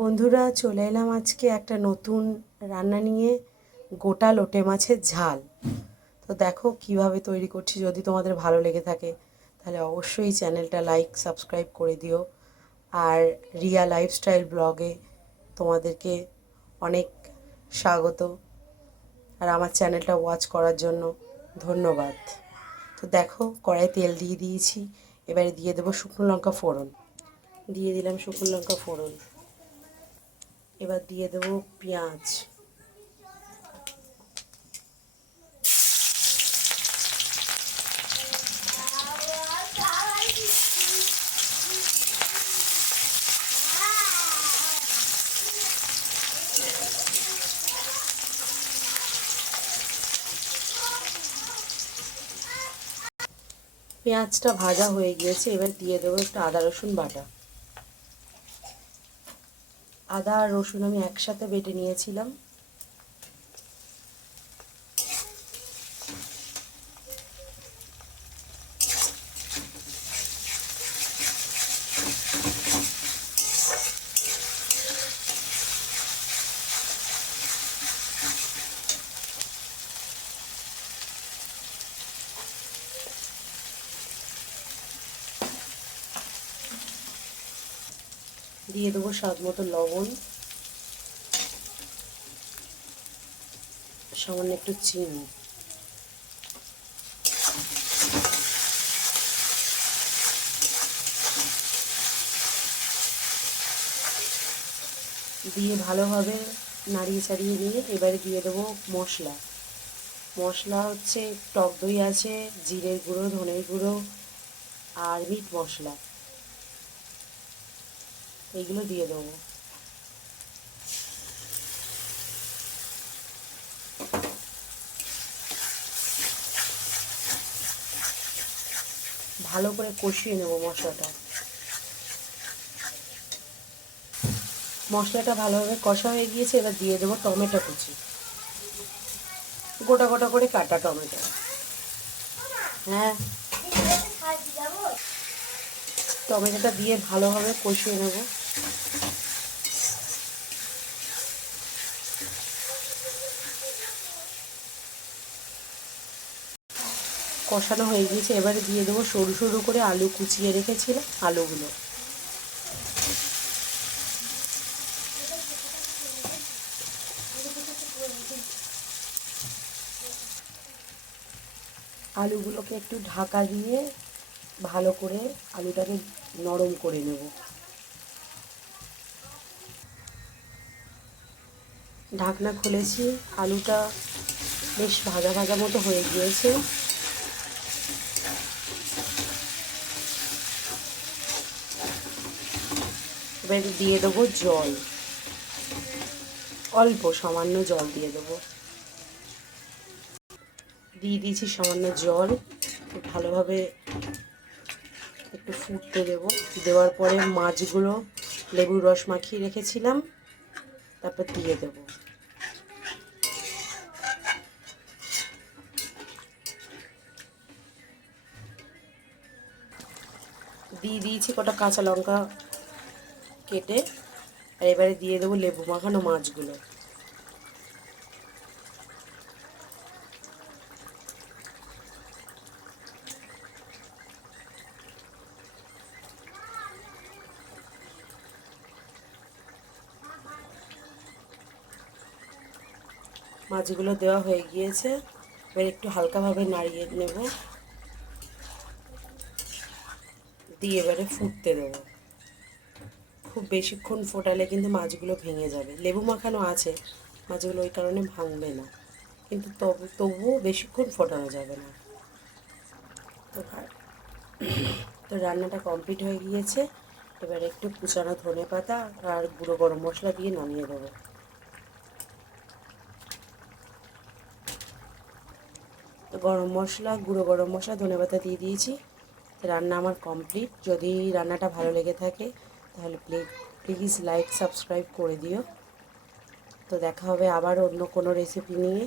বন্ধুরা, চলে এলাম আজকে একটা নতুন রান্না নিয়ে। গোটা লোটে মাছের ঝাল। তো দেখো কীভাবে তৈরি করছি, যদি তোমাদের ভালো লেগে থাকে, তাহলে অবশ্যই চ্যানেলটা লাইক, সাবস্ক্রাইব করে দিও। আর রিয়া লাইফস্টাইল ব্লগে তোমাদেরকে অনেক স্বাগত। আর আমার চ্যানেলটা ওয়াচ করার জন্য ধন্যবাদ। তো দেখো কড়াই তেল দিয়ে দিয়েছি। এবারে দিয়ে দেবো শুকনো লঙ্কা ফোড়ন। দিয়ে দিলাম শুকনো লঙ্কা ফোড়ন। এবার দিয়ে দেবো পেঁয়াজ। পেঁয়াজটা ভাজা হয়ে গিয়েছে, এবার দিয়ে দেবো একটু আদা রসুন বাটা। আদা আর রসুন আমি একসাথে বেটে নিয়েছিলাম। দিয়ে দেবো স্বাদ মতো লবণ। সামান্য একটু চিনি। দিয়ে ভালোভাবে নাড়িয়ে চাড়িয়ে নিয়ে এবারে দিয়ে দেবো মশলা। মশলা হচ্ছে টক দই আছে, জিরের গুঁড়ো, ধনের গুঁড়ো আর মিট মশলা। এইগুলো দিয়ে দেবো। ভালো করে কষিয়ে নেব মশলাটা। মশলাটা ভালোভাবে কষা হয়ে গিয়েছে, এবার দিয়ে দেবো টমেটো কুচি। গোটা গোটা করে কাটা টমেটো। হ্যাঁ। টমেটোটা দিয়ে ভালোভাবে কষিয়ে নেব। কষানো হয়ে গিয়েছে। এবারে দিয়ে দেবো সরু সরু করে আলু কুচিয়ে রেখেছিলাম আলুগুলো। আলুগুলোকে একটু ঢাকা দিয়ে ভালো করে আলুটাকে নরম করে নেব। ঢাকনা খুলেছি, আলুটা বেশ ভাজা ভাজা মতো হয়ে গিয়েছে। এবার দিয়ে দেবো জল। অল্প, সামান্য জল দিয়ে দেবো। দিয়ে দিয়েছি সামান্য জল। ভালোভাবে একটু ফুটতে দেব। দেওয়ার পরে মাছগুলো লেবুর রস মাখিয়ে রেখেছিলাম। তারপর দিয়ে দেব। দিয়ে দিয়েছি কটা কাঁচা লঙ্কা কেটে, আর এবারে দিয়ে দেবো লেবু মাখানো মাছগুলো। মাছগুলো দেওয়া হয়ে গিয়েছে। এবার একটু হালকাভাবে নাড়িয়ে নেব। দিয়ে এবারে ফুটতে দেবো। খুব বেশিক্ষণ ফোটালে কিন্তু মাছগুলো ভেঙে যাবে। লেবু মাখানো আছে, মাছগুলো ওই কারণে ভাঙবে না। কিন্তু তবু, তবুও বেশিক্ষণ ফোটানো যাবে না। তো তো রান্নাটা কমপ্লিট হয়ে গিয়েছে। এবার একটু কুচানো ধনে পাতা আর গুঁড়ো গরম মশলা দিয়ে নামিয়ে দেবো। গরম মশলা, গুঁড়ো গরম মশলা, ধনে পাতা দিয়ে দিয়েছি। রান্না আমার কমপ্লিট যদি রান্নাটা ভালো লেগে থাকে, তাহলে প্লিজ লাইক সাবস্ক্রাইব করে দিও। তো দেখা হবে আবার অন্য কোনো রেসিপি নিয়ে।